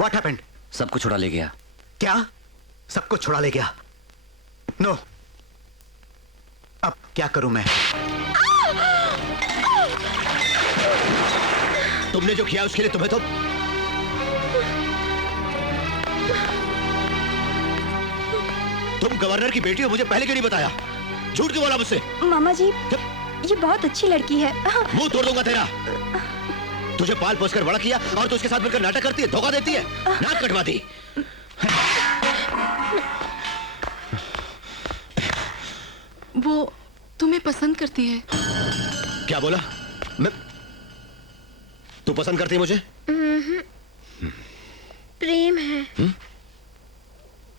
What happened? सबको छुड़ा ले गया। क्या? सबको छुड़ा ले गया? नो। अब क्या करूं मैं? तुमने जो किया उसके लिए तुम्हें तो तुम गवर्नर की बेटी हो, मुझे पहले क्यों नहीं बताया? झूठ क्यों बोला मुझसे? मामा जी, ये बहुत अच्छी लड़की है। मुंह तोड़ दूंगा तेरा। तुझे पाल पोस कर बड़ा किया और तू उसके साथ मिलकर नाटक करती है, धोखा देती है, नाक कटवाती। वो तुम्हें पसंद करती है। क्या बोला? मैं तू पसंद करती है मुझे? प्रेम है।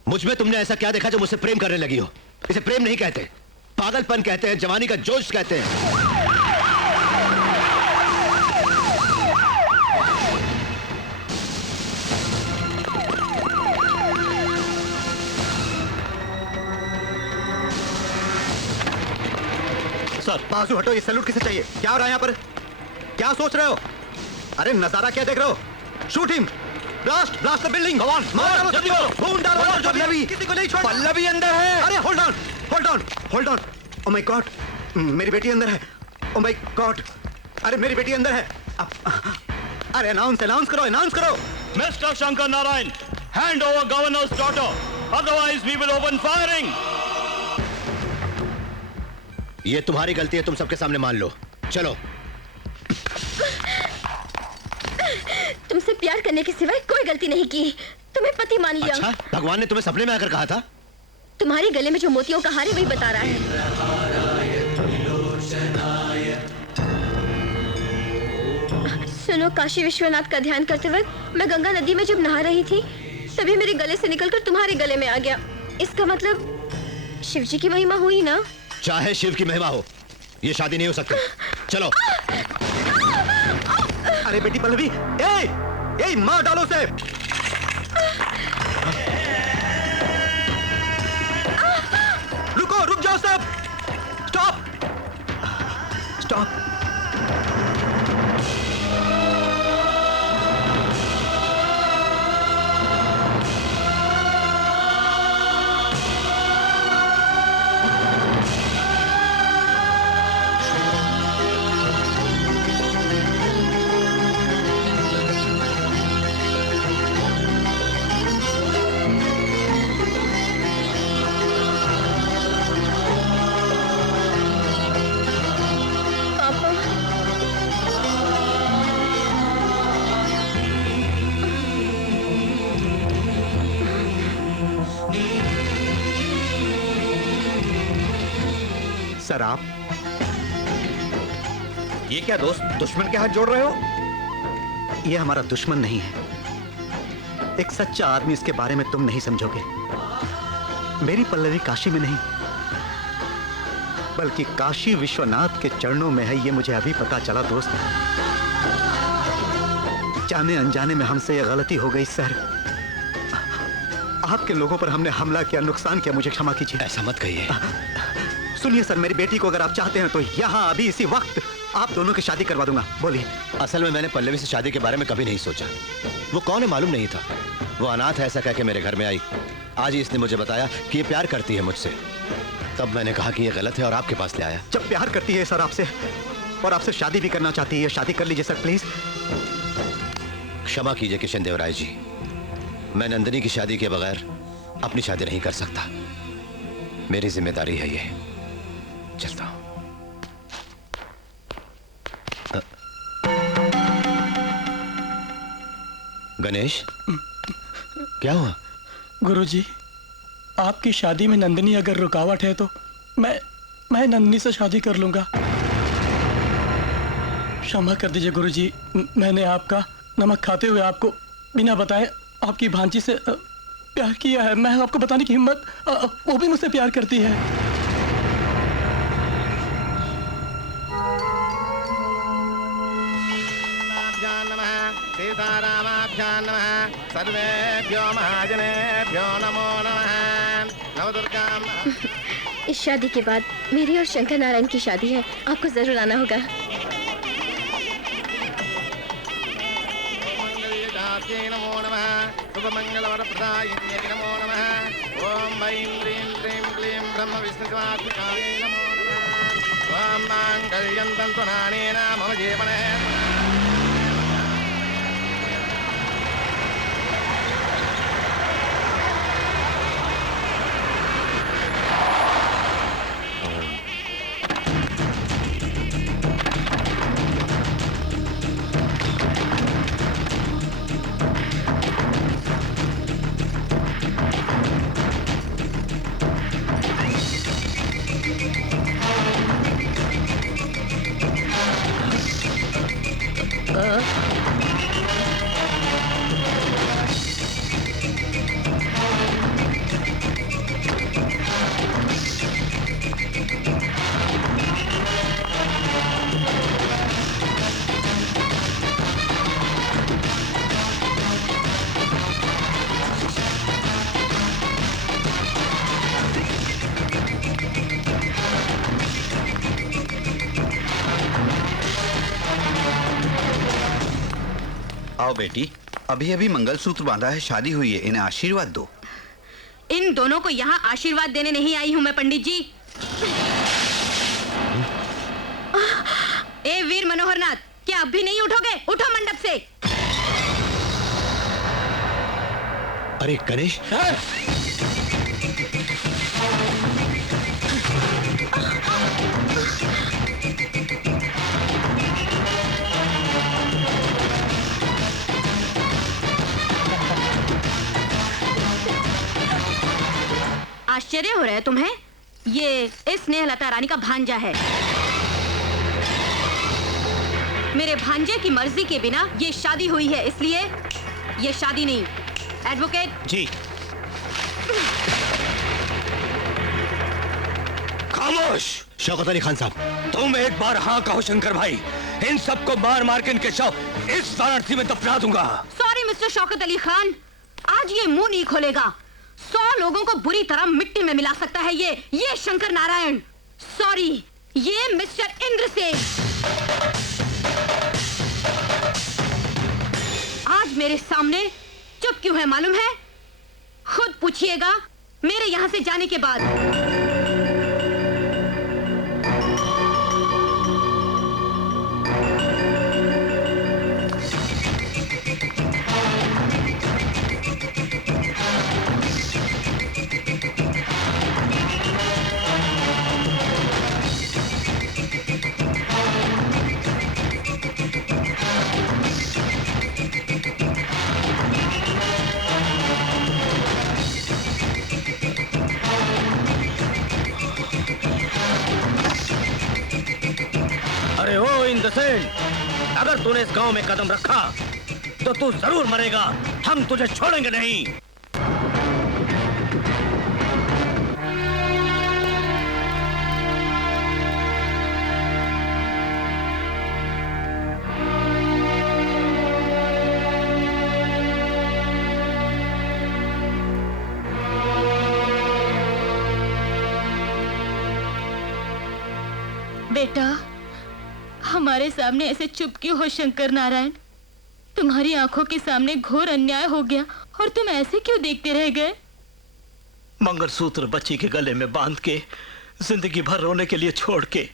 मुझ में तुमने ऐसा क्या देखा जो मुझसे प्रेम करने लगी हो? इसे प्रेम नहीं कहते, पागलपन कहते हैं, जवानी का जोश कहते हैं। सर बाजू हटो, ये सैल्यूट किसे चाहिए? क्या हो रहा है यहाँ पर? क्या सोच रहे हो? अरे नजारा क्या देख रहे हो? Shoot him! Blast! Blast the building! मार डालो सभी को! खून डालो! पल्लवी! किसी को नहीं छोड़ना! पल्लवी अंदर है। अरे hold on! Hold on! Hold on! Oh my God! मेरी बेटी अंदर है! Oh my God! अरे मेरी बेटी अंदर है! अरे अनाउंस करो! अनाउंस करो! Mr. Shankar Narayan, hand over governor's daughter. Otherwise, we will open firing. ये तुम्हारी गलती है, तुम सबके सामने मान लो। चलो। तुमसे प्यार करने के सिवाय कोई गलती नहीं की। तुम्हें पति मान लिया। अच्छा, भगवान ने तुम्हें सपने में आकर कहा था? तुम्हारे गले में जो मोतियों का हार है वही बता रहा है। सुनो, काशी विश्वनाथ का ध्यान करते वक्त मैं गंगा नदी में जब नहा रही थी तभी मेरे गले से निकलकर तुम्हारे गले में आ गया। इसका मतलब शिव जी की महिमा हुई ना? चाहे शिव की महिमा हो, ये शादी नहीं हो सकती। चलो। अरे बेटी पल्लवी! ए मार डालो उसे! रुक जाओ सब! स्टॉप! स्टॉप! सर आप ये क्या दोस्त, दुश्मन के हाथ जोड़ रहे हो? ये हमारा दुश्मन नहीं है। एक सच्चा आदमी इसके बारे में तुम नहीं समझोगे। मेरी पल्लवी काशी में नहीं बल्कि काशी विश्वनाथ के चरणों में है, ये मुझे अभी पता चला दोस्त। जाने अनजाने में हमसे ये गलती हो गई सर। आपके लोगों पर हमने हमला किया, नुकसान किया, मुझे क्षमा कीजिए। ऐसा मत कहिए। सुनिए सर, मेरी बेटी को अगर आप चाहते हैं तो यहाँ अभी इसी वक्त आप दोनों की शादी करवा दूंगा। बोलिए। असल में मैंने पल्लवी से शादी के बारे में कभी नहीं सोचा। वो कौन है मालूम नहीं था। वो अनाथ है ऐसा कह के मेरे घर में आई। आज ही इसने मुझे बताया कि ये प्यार करती है मुझसे। तब मैंने कहा कि ये गलत है और आपके पास ले आया। जब प्यार करती है सर आपसे और आपसे शादी भी करना चाहती है, शादी कर लीजिए सर प्लीज। क्षमा कीजिए किशन देवराय जी, मैं नंदिनी की शादी के बगैर अपनी शादी नहीं कर सकता। मेरी जिम्मेदारी है ये। चलता हूं। गणेश, क्या हुआ? गुरुजी, आपकी शादी में नंदिनी अगर रुकावट है तो मैं नंदिनी से शादी कर लूंगा। क्षमा कर दीजिए गुरुजी, मैंने आपका नमक खाते हुए आपको बिना बताए आपकी भांजी से प्यार किया है। मैं आपको बताने की हिम्मत, वो भी मुझसे प्यार करती है। सीतारामाभ्यां नमः। सर्वेभ्यो महाजनेभ्यो नमो नमः। नवदुर्गां। इस शादी के बाद मेरी और शंकर नारायण की शादी है, आपको जरूर आना होगा। नमो नमः। सर्वमङ्गलवरप्रदायिन्यै नमो नमः। ॐ ऐं ह्रीं क्लीं क्लीं ब्रह्मविष्णुशिवात्मिकायै नमो नमः। ॐ माङ्गल्यं तन्तुनानेन मम जीवने आओ बेटी, अभी अभी मंगलसूत्र बांधा है, शादी हुई है, इन्हें आशीर्वाद दो। इन दोनों को यहाँ आशीर्वाद देने नहीं आई हूँ मैं पंडित जी। ए वीर मनोहरनाथ, क्या अब भी नहीं उठोगे? उठो मंडप से। अरे गणेश, आश्चर्य हो रहा है तुम्हें? ये इस स्नेहलता रानी का भांजा है। मेरे भांजे की मर्जी के बिना ये शादी हुई है, इसलिए ये शादी नहीं। एडवोकेट जी। खामोश। शौकत अली खान साहब, तुम एक बार हाँ कहो शंकर भाई, इन सबको मार मार के इनके शव इस वाराणसी में दफना दूंगा। सॉरी मिस्टर शौकत अली खान, आज ये मुंह नहीं खोलेगा। 100 लोगों को बुरी तरह मिट्टी में मिला सकता है ये शंकर नारायण। सॉरी, ये मिस्टर इंद्रसेन। आज मेरे सामने चुप क्यों है मालूम है? खुद पूछिएगा मेरे यहां से जाने के बाद। अरे ओ इंद्रसेन, अगर तूने इस गांव में कदम रखा तो तू जरूर मरेगा। हम तुझे छोड़ेंगे नहीं। बेटा, हमारे सामने ऐसे चुप क्यों हो शंकर नारायण? तुम्हारी आंखों के सामने घोर अन्याय हो गया और तुम ऐसे क्यों देखते रह गए? मंगलसूत्र बच्ची के गले में बांध के जिंदगी भर रोने के लिए छोड़ के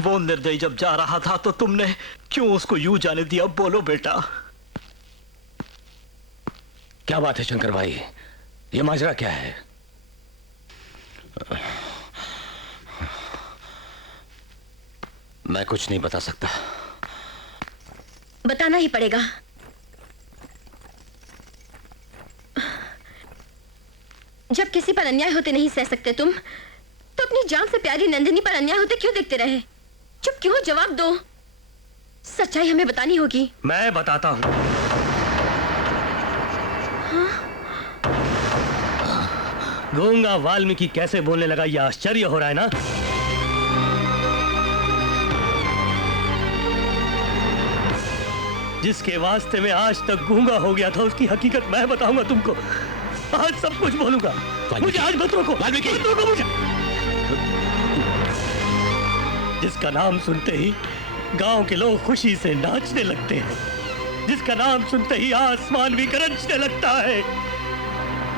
वो निर्दयी जब जा रहा था तो तुमने क्यों उसको यूं जाने दिया? बोलो बेटा। क्या बात है शंकर भाई, ये माजरा क्या है? मैं कुछ नहीं बता सकता। बताना ही पड़ेगा। जब किसी पर अन्याय होते नहीं सह सकते तुम, तो अपनी जान से प्यारी नंदिनी पर अन्याय होते क्यों देखते रहे? चुप क्यों हो? जवाब दो। सच्चाई हमें बतानी होगी। मैं बताता हूं। गूंगा वाल्मीकि कैसे बोलने लगा, यह आश्चर्य हो रहा है ना? जिसके वास्ते में आज तक गूंगा हो गया था उसकी हकीकत मैं बताऊंगा तुमको। आज सब कुछ बोलूंगा। मुझे आज मत रोको, मत रोको मुझे। जिसका नाम सुनते ही गांव के लोग खुशी से नाचने लगते हैं, जिसका नाम सुनते ही आसमान भी गरजने लगता है,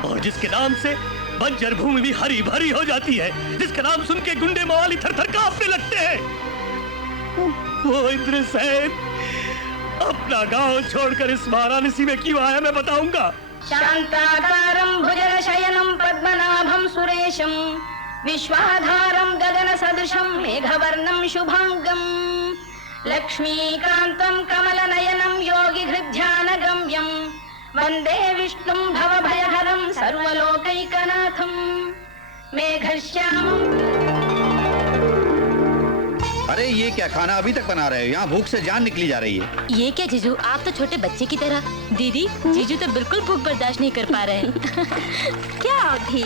और जिसके नाम से बंजर भूमि भी हरी भरी हो जाती है, जिसका नाम सुन के गुंडे मवाली थर-थर कांपने लगते हैं, वो इंद्रसेन अपना गांव छोड़कर इस वाराणसी में क्यों आया मैं बताऊंगा। शांताकारं भुजगशयनं पद्मनाभं सुरेशं विश्वाधारं गगनसदृशं मेघवर्णं शुभांगं लक्ष्मीकान्तं कमलनयनं योगिहृद्ध्यानगम्यं वन्दे विष्णुं भवभयहरं सर्वलोकैकनाथं मेघश्यामम्। अरे ये क्या खाना अभी तक बना रहे हो? यहाँ भूख से जान निकली जा रही है। ये क्या जीजू, आप तो छोटे बच्चे की तरह। दीदी, जीजू तो बिल्कुल भूख बर्दाश्त नहीं कर पा रहे हैं। क्या भी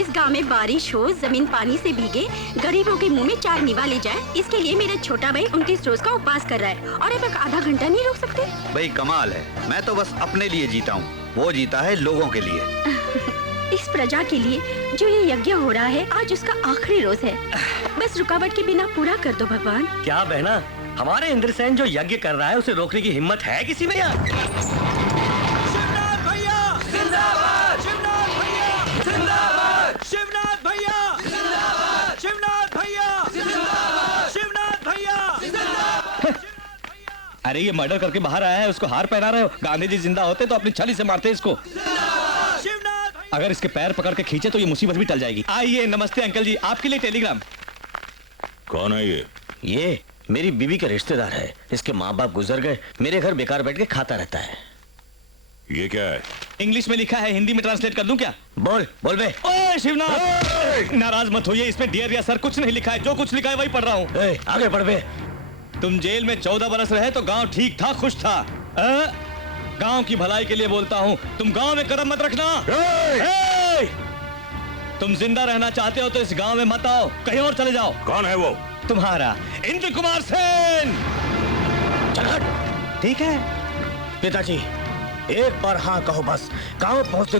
इस गांव में बारिश हो, जमीन पानी से भीगे, गरीबों के मुंह में चार निवाले जाए, इसके लिए मेरा छोटा भाई 29 रोज का उपवास कर रहा है और अब तक आधा घंटा नहीं रोक सकते। भाई कमाल है, मैं तो बस अपने लिए जीता हूँ, वो जीता है लोगों के लिए। इस प्रजा के लिए जो ये यज्ञ हो रहा है, आज उसका आखिरी रोज है। बस रुकावट के बिना पूरा कर दो भगवान। क्या बहना, हमारे इंद्रसेन जो यज्ञ कर रहा है उसे रोकने की हिम्मत है किसी में यार? शिवनाथ भैया जिंदाबाद, शिवनाथ भैया जिंदाबाद, शिवनाथ भैया जिंदाबाद, शिवनाथ भैया जिंदाबाद, शिवनाथ भैया जिंदाबाद। अरे ये मर्डर करके बाहर आया है, उसको हार पहना रहे हो। गांधी जी जिंदा होते तो अपनी छड़ी से मारते इसको। अगर इसके पैर पकड़ के खींचे तो ये मुसीबत भी टल जाएगी। आइए, नमस्ते अंकल जी, आपके लिए टेलीग्राम। कौन है ये मेरी बीवी का रिश्तेदार है। इसके माँ बाप गुजर गए, मेरे घर बेकार बैठ के खाता रहता है। ये क्या है? इंग्लिश में लिखा है, हिंदी में ट्रांसलेट कर दूं क्या? बोल बोल बे। ओए शिवनाथ, नाराज मत होइए, इसमें डियर या सर कुछ नहीं लिखा है। जो कुछ लिखा है वही पढ़ रहा हूँ। आगे बढ़ बे। तुम जेल में 14 बरस रहे तो गांव ठीक था, खुश था। गांव की भलाई के लिए बोलता हूँ, तुम गांव में कदम मत रखना। तुम जिंदा रहना चाहते हो तो इस गांव में मत आओ, कहीं और चले जाओ। कौन है वो? तुम्हारा इंद्र कुमार सेन। चल हट। ठीक है पिताजी, एक बार हाँ कहो बस, गांव पहुंचते